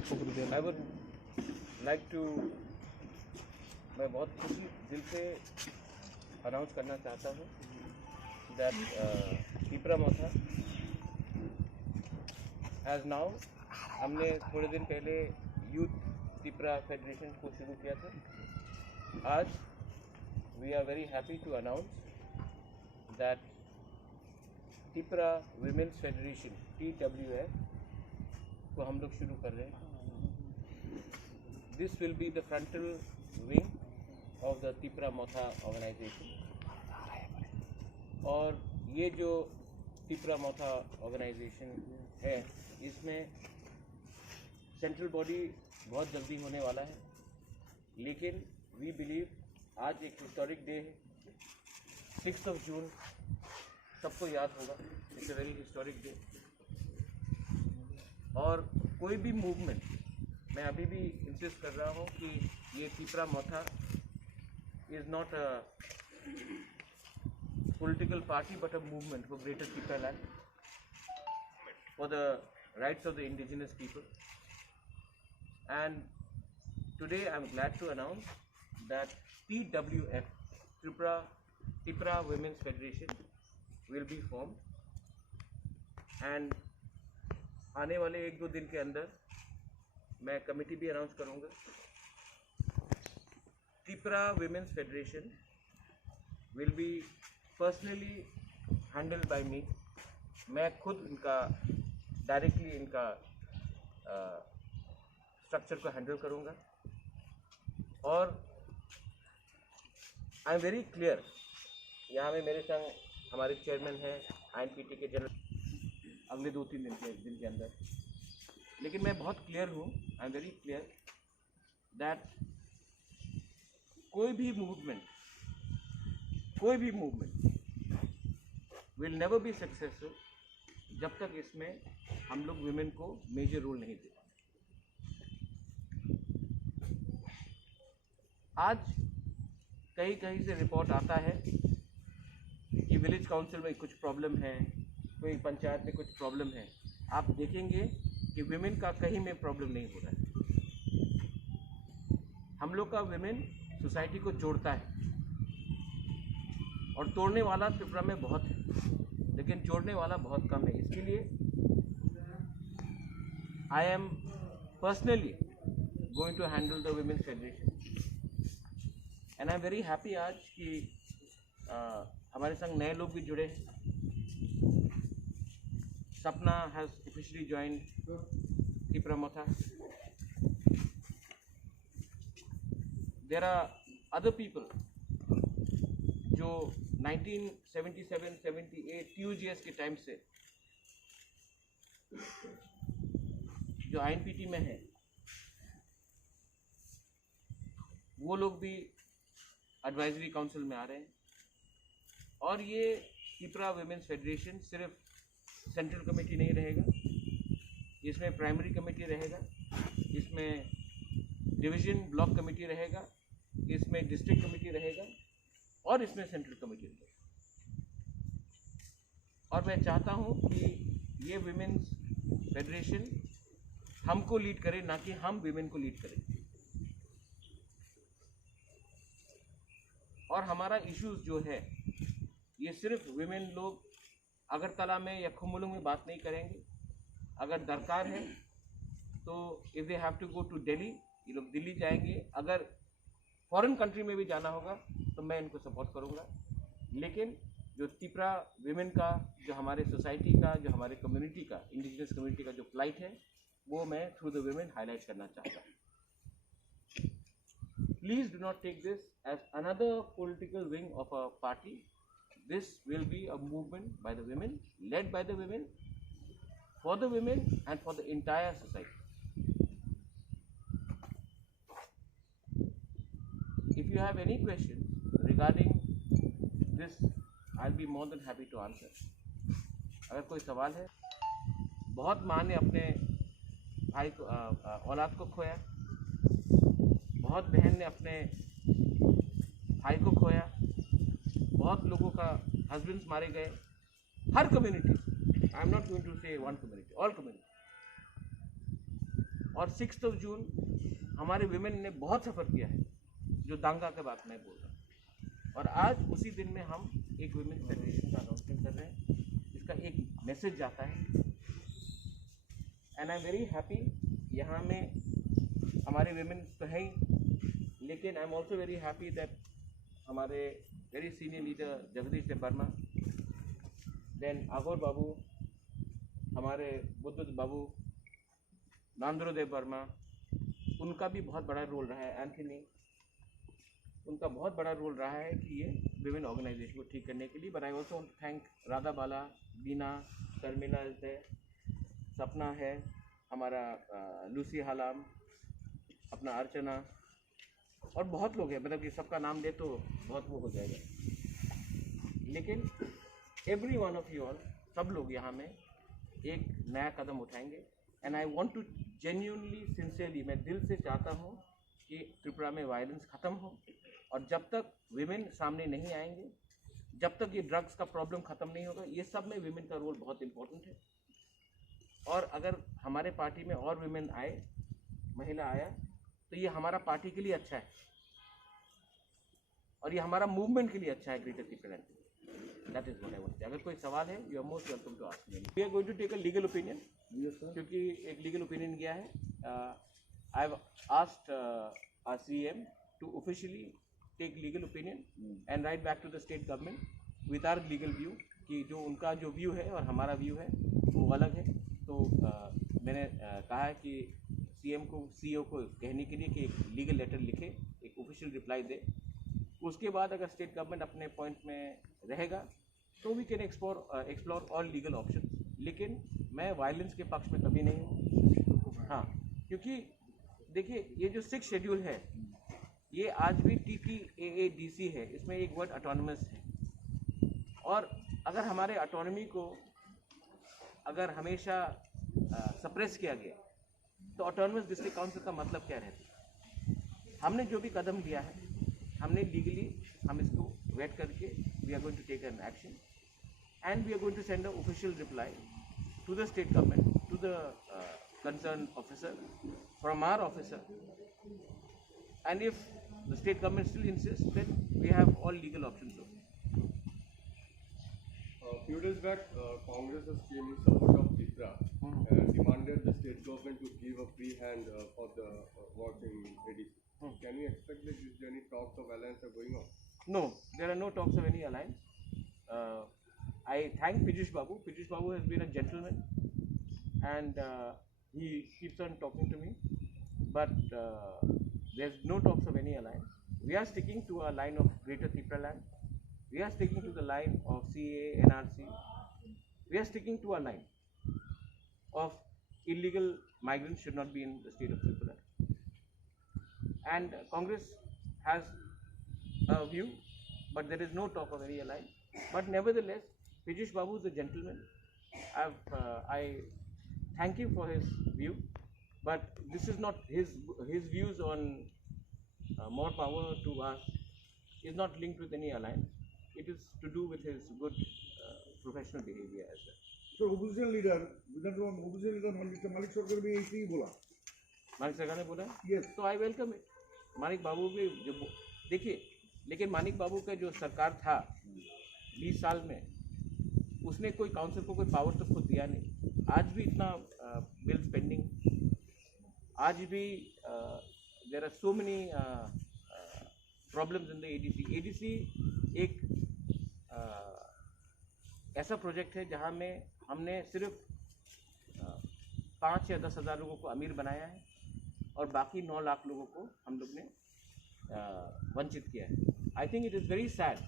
I would like to मैं बहुत खुशी दिल से अनाउंस करना चाहता हूँ that Tipra Motha as now हमने थोड़े दिन पहले यूथ तिपरा फेडरेशन को शुरू किया था। आज we are very happy to announce that Tipra women's federation TWF को हम लोग शुरू कर रहे हैं। This will be the frontal wing of the Tipra Motha organisation. और ये जो तिपरा मोथा ऑर्गेनाइजेशन है इसमें सेंट्रल बॉडी बहुत जल्दी होने वाला है, लेकिन वी बिलीव आज एक हिस्टोरिक डे है, 6 जून सबको याद होगा। It's a very historic day. और कोई भी मूवमेंट, मैं अभी भी इंसिस्ट कर रहा हूँ कि ये Tipra Motha is not a political party but a movement for greater Tipra land, for the rights of the indigenous people. And today I am glad to announce that TWF, Tipra Women's Federation, will be formed, and आने वाले 1-2 दिन के अंदर मैं committee भी announce करूँगा। Tipra Women's Federation will be personally handled by me। मैं खुद इनका डायरेक्टली इनका स्ट्रक्चर को हैंडल करूँगा। और आई एम वेरी क्लियर, यहाँ में मेरे संग हमारे चेयरमैन हैं INPT के जनरल, अगले 2-3 दिन के अंदर। लेकिन मैं बहुत क्लियर हूँ, आई एम वेरी क्लियर दैट कोई भी movement will never be successful जब तक इसमें हम लोग विमेन को मेजर रोल नहीं देते। आज कहीं से रिपोर्ट आता है कि विलेज काउंसिल में कुछ प्रॉब्लम है, कोई पंचायत में कुछ प्रॉब्लम है। आप देखेंगे कि विमेन का कहीं में प्रॉब्लम नहीं हो रहा है। हम लोग का विमेन सोसाइटी को जोड़ता है, और तोड़ने वाला त्रिपुरा में बहुत है, लेकिन जोड़ने वाला बहुत कम है। इसके लिए I am personally going to handle the women's federation, and I am very happy आज कि हमारे संग नए लोग भी जुड़े हैं। Sapna has officially joined Tipra Motha. There are other people जो 1977-78 TUGS के टाइम से जो INPT में है, वो लोग भी एडवाइजरी काउंसिल में आ रहे हैं। और ये तिपरा विमेंस फेडरेशन सिर्फ सेंट्रल कमेटी नहीं रहेगा, इसमें प्राइमरी कमेटी रहेगा, इसमें डिवीजन ब्लॉक कमेटी रहेगा, इसमें डिस्ट्रिक्ट कमेटी रहेगा, और इसमें सेंट्रल कमेटी रहेगा। और मैं चाहता हूँ कि ये विमेंस फेडरेशन हमको लीड करे, ना कि हम विमेन को लीड करें। और हमारा इश्यूज जो है ये सिर्फ विमेन लोग अगरतला में या खुमुलुंग में बात नहीं करेंगे। अगर दरकार है तो if they have to go to Delhi, ये लोग दिल्ली जाएंगे। अगर फॉरेन कंट्री में भी जाना होगा तो मैं इनको सपोर्ट करूंगा। लेकिन जो तिपरा विमेन का, जो हमारे सोसाइटी का, जो हमारे कम्युनिटी का, इंडिजिनस कम्युनिटी का जो फ्लाइट है, वो मैं थ्रू द विमेन हाईलाइट करना चाहता हूँ। Please do not take this as another political wing of a party. This will be a movement by the women, led by the women, for the women and for the entire society. If you have any questions regarding this, I'll be more than happy to answer. अगर कोई सवाल है, बहुत माँ ने अपने भाई को औलाद को खोया, बहुत बहन ने अपने भाई को खोया, बहुत लोगों का हस्बैंड्स मारे गए। हर community, I am not going to say one community, all community. और 6 जून हमारे विमेन ने बहुत सफ़र किया है, जो दांगा के बात मैं बोल रहा हूँ। और आज उसी दिन में हम एक विमेन फेडरेशन का अनाउंसमेंट कर रहे हैं, इसका एक मैसेज जाता है। And I am very happy, यहाँ में हमारे विमेन तो है ही, लेकिन I am also very happy that हमारे वेरी सीनियर लीडर जगदीश देव वर्मा, देन आगोर बाबू, हमारे बुद्ध बाबू, नांद्रो देव वर्मा, उनका भी बहुत बड़ा रोल रहा है। एंथनी, उनका बहुत बड़ा रोल रहा है कि ये विमेन ऑर्गेनाइजेशन को ठीक करने के लिए। But I also thank Radha Bala, Bina, Sharmila है, सपना है, हमारा लूसी हालाम, अपना अर्चना, और बहुत लोग हैं। मतलब कि सबका नाम ले तो बहुत वो हो जाएगा, लेकिन every one of you all, सब लोग यहाँ में एक नया कदम उठाएंगे। And I want to genuinely, sincerely, मैं दिल से चाहता हूँ कि त्रिपुरा में वायलेंस ख़त्म हो। और जब तक विमेन सामने नहीं आएंगे, जब तक ये ड्रग्स का प्रॉब्लम ख़त्म नहीं होगा, ये सब में विमेन का रोल बहुत इम्पोर्टेंट है। और अगर हमारे पार्टी में और विमेन आए, महिला आया, तो ये हमारा पार्टी के लिए अच्छा है और ये हमारा मूवमेंट के लिए अच्छा है, greater Tripura. That is what I want. अगर कोई सवाल है, you are most welcome to ask me. We are going to take a legal opinion, क्योंकि एक लीगल ओपिनियन गया है। I have asked our CM to officially take legal opinion and write back to the state government with our legal view, कि जो उनका जो view है और हमारा व्यू है वो अलग है। तो मैंने कहा है कि सीएम को, सीईओ को कहने के लिए कि एक लीगल लेटर लिखे, एक ऑफिशियल रिप्लाई दे। उसके बाद अगर स्टेट गवर्नमेंट अपने पॉइंट में रहेगा तो we can explore all legal option. लेकिन मैं वायलेंस के पक्ष में कभी नहीं हूँ। हाँ, क्योंकि देखिए, ये जो 6 शेड्यूल है, ये आज भी TTAADC है, इसमें एक वर्ड ऑटोनमस है। और अगर हमारे ऑटोनॉमी को अगर हमेशा सप्रेस किया गया, तो ऑटोनमस डिस्ट्रिक्ट काउंसिल का मतलब क्या रहता? हमने जो भी कदम लिया है, हमने लीगली, हम इसको वेट करके we are going to take an action and we are going to send a official reply to the state government, to the concern officer, from our officer. And if the state government still insist, then we have all legal options open. Few days back, Congress has came in support of Tripura and demanded the state government to give a free hand for the work in ADC. Can we expect that any talks of alliance are going on? No, there are no talks of any alliance. I thank Piyush Babu. Piyush Babu has been a gentleman and he keeps on talking to me. But there's no talks of any alliance. We are sticking to a line of Greater Tripura land. We are sticking to the line of CA, NRC. We are sticking to a line of illegal migrants should not be in the state of Tripura. And Congress has a view, but there is no talk of any alliance. But nevertheless, Piyush Babu is a gentleman. I thank him for his view, but this is not his views on more power to us is not linked with any alliance. It is to do with his good professional behavior as well. So opposition leader, Vidhan Sabha opposition leader मालिक सरकार भी ऐसे ही बोला। मानिक सरकार ने बोला? Yes. तो I welcome it. Manik बाबू भी जो देखिए, लेकिन मानिक बाबू का जो सरकार था 20 साल में, उसने कोई काउंसिल को कोई पावर तो खुद दिया नहीं। आज भी इतना बिल्स पेंडिंग, आज भी there are so many problems in the ADC। ADC एक ऐसा प्रोजेक्ट है जहाँ में हमने सिर्फ 5 या 10 हज़ार लोगों को अमीर बनाया है और बाकी 9 लाख लोगों को हम लोग ने वंचित किया है। I think it is very sad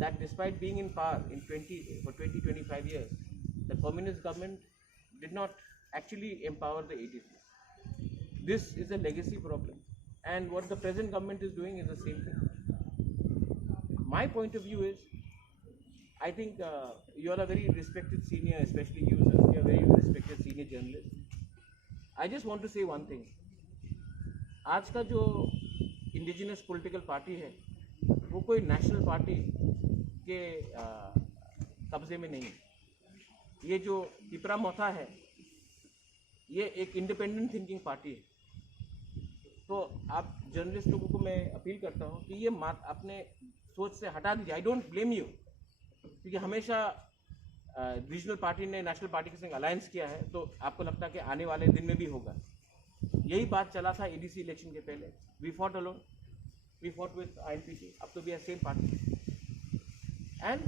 that despite being in power in 20-25 years, the communist government did not actually empower the ADC. This is a legacy problem, and what the present government is doing is the same thing. My point of view is, I think you are a very respected senior, especially you, sir. You are a very respected senior journalist. I just want to say one thing. आज का जो indigenous political party है, वो कोई national party के कब्जे में नहीं है। ये जो त्रिपुरा मोथा है, ये एक इंडिपेंडेंट थिंकिंग पार्टी है। तो आप जर्नलिस्ट लोगों को मैं अपील करता हूँ कि ये अपने सोच से हटा दीजिए। आई डोंट ब्लेम यू, क्योंकि हमेशा रीजनल पार्टी ने नेशनल पार्टी के संग अलायंस किया है, तो आपको लगता है कि आने वाले दिन में भी होगा। यही बात चला था एडीसी इलेक्शन के पहले। We fought alone, we fought with INPC, अब तो we are same party and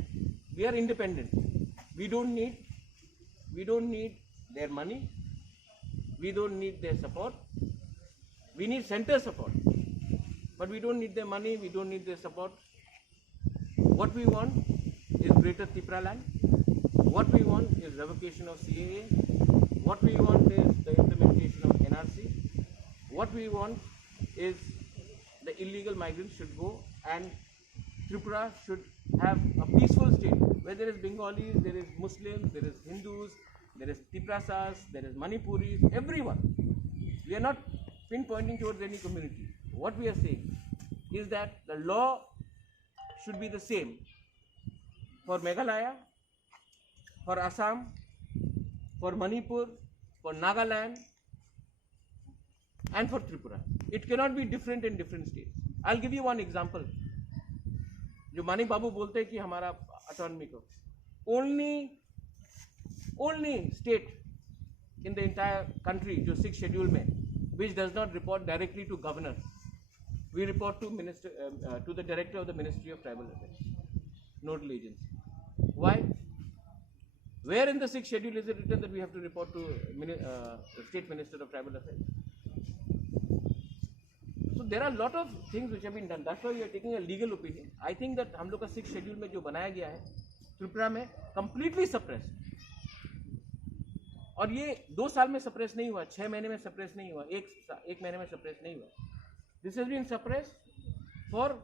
we are independent. We don't need their money, we don't need their support. We need center support, but we don't need their money, we don't need their support. What we want is greater Tripura land. What we want is revocation of CAA. What we want is the implementation of NRC. What we want is the illegal migrants should go and Tripura should have a peaceful state where there is Bengalis, there is Muslims, there is Hindus, there is Tiprasas, there is Manipuris, everyone. We are not pinpointing towards any community. What we are saying is that the law should be the same for Meghalaya, for Assam, for Manipur, for Nagaland, and for Tripura. It cannot be different in different states. I'll give you one example. जो मानिक बाबू बोलते हैं कि हमारा autonomy को, only state in the entire country जो 6th schedule में, which does not report directly to governor, we report to minister, to the director of the Ministry of Tribal Affairs, nodal agency. Why? Where in the 6th schedule is it written that we have to report to the State Minister of Tribal Affairs? So there are a lot of things which have been done. That's why we are taking a legal opinion. I think that हम लोग का 6th schedule में जो बनाया गया है त्रिपुरा में completely suppressed. और ये 2 साल में सप्रेस नहीं हुआ, 6 महीने में सप्रेस नहीं हुआ, एक महीने में सप्रेस नहीं हुआ. This has been suppress for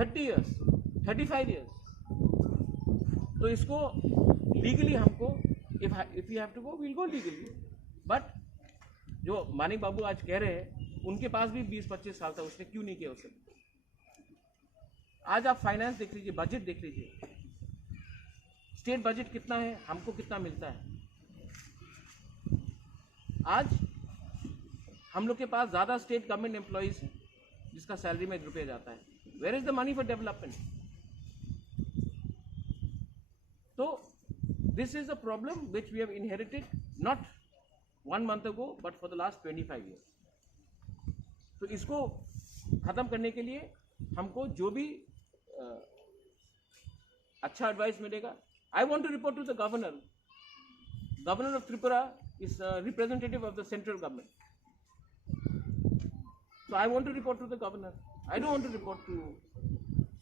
30 years, 35 years. तो इसको लीगली हमको if you have to go we'll go legally. But जो मानिक बाबू आज कह रहे हैं उनके पास भी 20-25 साल था, उसने क्यों नहीं किया उसे? आज आप फाइनेंस देख लीजिए, बजट देख लीजिए, स्टेट बजट कितना है, हमको कितना मिलता है. आज हम लोग के पास ज़्यादा स्टेट गवर्नमेंट एम्प्लॉइज हैं जिसका सैलरी में रुपये जाता है. Where is the money for development? तो this is a problem which we have inherited not 1 month ago but for the last 25 years. तो इसको ख़त्म करने के लिए हमको जो भी अच्छा एडवाइस मिलेगा. I want to report to the governor. Governor of Tripura is a representative of the central government. So I want to report to the governor. I don't want to report to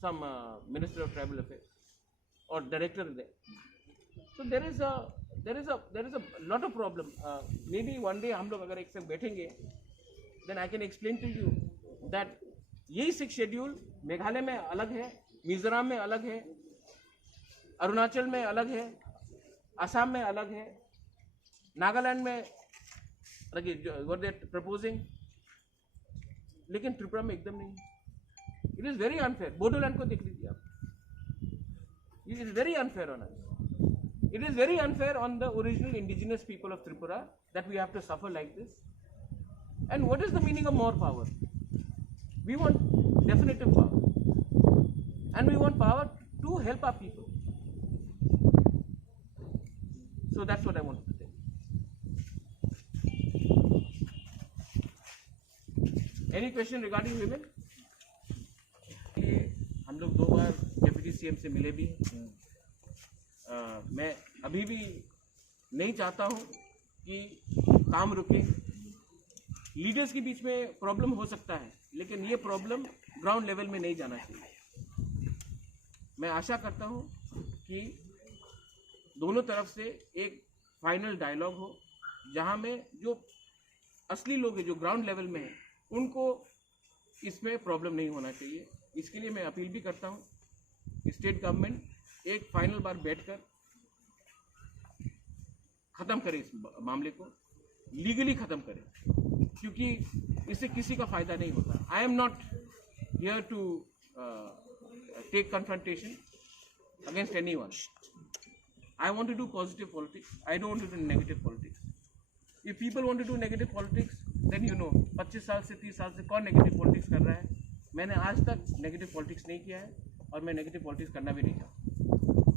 some Minister of Tribal Affairs or director there. So there is a lot of problem. Maybe one day हम लोग अगर एक संग बैठेंगे, then I can explain to you that यही 6th schedule Meghalaya में अलग है, मिजोरम में अलग है, अरुणाचल में अलग है, असम में अलग है, नागालैंड में what they are proposing, लेकिन त्रिपुरा में एकदम नहीं. It is very unfair. Bodoland को देख लीजिए आप. It is very unfair on us. It is very unfair on the original indigenous people of Tripura that we have to suffer like this. And what is the meaning of more power? We want definitive power and we want power to help our people. So that's what I wanted to say. Any question regarding women? हम लोग 2 बार deputy CM से मिले भी हैं. मैं अभी भी नहीं चाहता हूँ कि काम रुके. लीडर्स के बीच में प्रॉब्लम हो सकता है, लेकिन ये प्रॉब्लम ग्राउंड लेवल में नहीं जाना चाहिए. मैं आशा करता हूँ कि दोनों तरफ से एक फाइनल डायलॉग हो, जहाँ में जो असली लोग हैं, जो ग्राउंड लेवल में हैं, उनको इसमें प्रॉब्लम नहीं होना चाहिए. इसके लिए मैं अपील भी करता हूँ स्टेट गवर्नमेंट एक फाइनल बार बैठकर ख़त्म करे इस मामले को, लीगली ख़त्म करे, क्योंकि इससे किसी का फ़ायदा नहीं होता. I am not here to take confrontation against anyone. I want to do positive politics. I don't want to do negative politics. If people want to do negative politics then you know 25 साल से 30 साल से कौन negative politics कर रहा है। मैंने आज तक नेगेटिव पॉलिटिक्स नहीं किया है और मैं नेगेटिव पॉलिटिक्स करना भी नहीं चाहता।